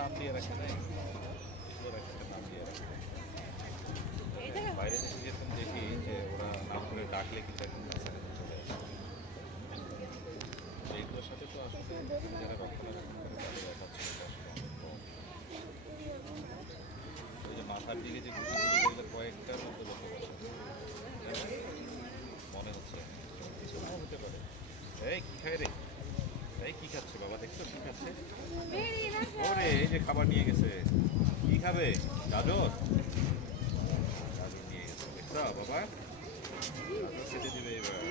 নাম দিয়ে রাখে নাই, সুন্দর একটা নাম দিয়ে রাখে। বাইরে দেশে যেরকম দেখি যে ওরা নাম করে ডাকলে কিন্তু একদম কাছাকাছি চলে আসে। এইগুলোর সাথে তো আসলে যারা রক্ষণাবেক্ষণ করে তাদের অপারচুনিটি আসলে অনেক কম। ওই যে মাথার দিকে যে গুটিগুলো দেখলে কয়েকটার মধ্যে বসবাস আছে, মনে হচ্ছে কিছু নাও হতে পারে। এই কি খায় রে? এই কি খাচ্ছে বাবা, দেখছো কি খাচ্ছে? ওরে এই যে খাবার নিয়ে গেছে, কি খাবে? গাজর, গাজর নিয়ে গেছে, দেখছো বাবা, গাজর খেতে দিবে এবার।